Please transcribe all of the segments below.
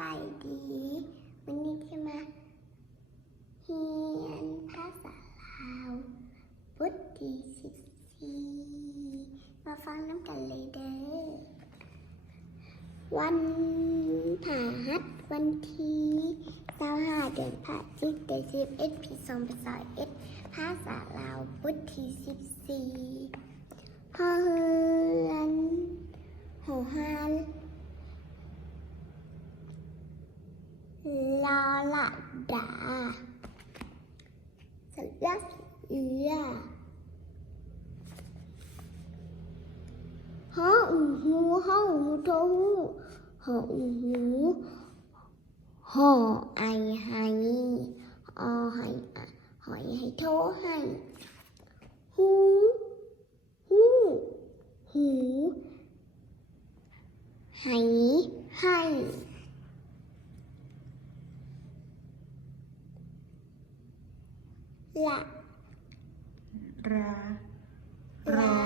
บายดีวันนี้จะมาเรียนภาษาลาวบทที่14มาฟังน้ำกันเลยเด้อวันพฤหัสวันที่25เดือนพฤศจิกายน11 ปี 2021ภาษาลาวบทที่14พอเฮือนหอหานลาละดาสลักเอือหอหูหอหูโทหูหอหูหอไอไฮอไฮหอยไฮโทไฮหูหูหูไฮไฮละราลรอ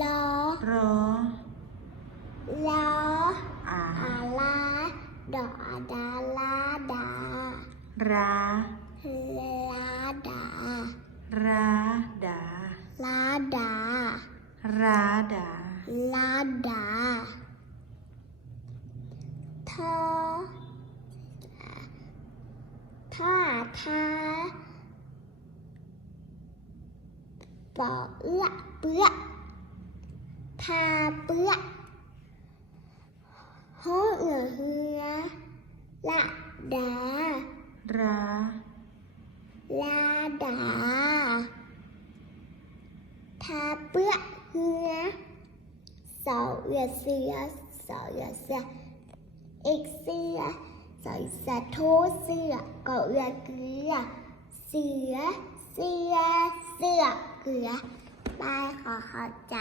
ลอรอลออาอาลาดออาดาลาดารา ลาดา ราดา ลาดา ราดา ลาดาทอท่าทาปอเอื้อเปื้อทาเปื้อหอเอื้อเฮือละดา รา ลาดาทาเปื้อเฮือสอเอื้อเสือสอเอื้อเสือเอกเสือสอยสะโทเสือก็เอื้อเกลือเสือเสือเสือเกลือปลายขอเข้าใจ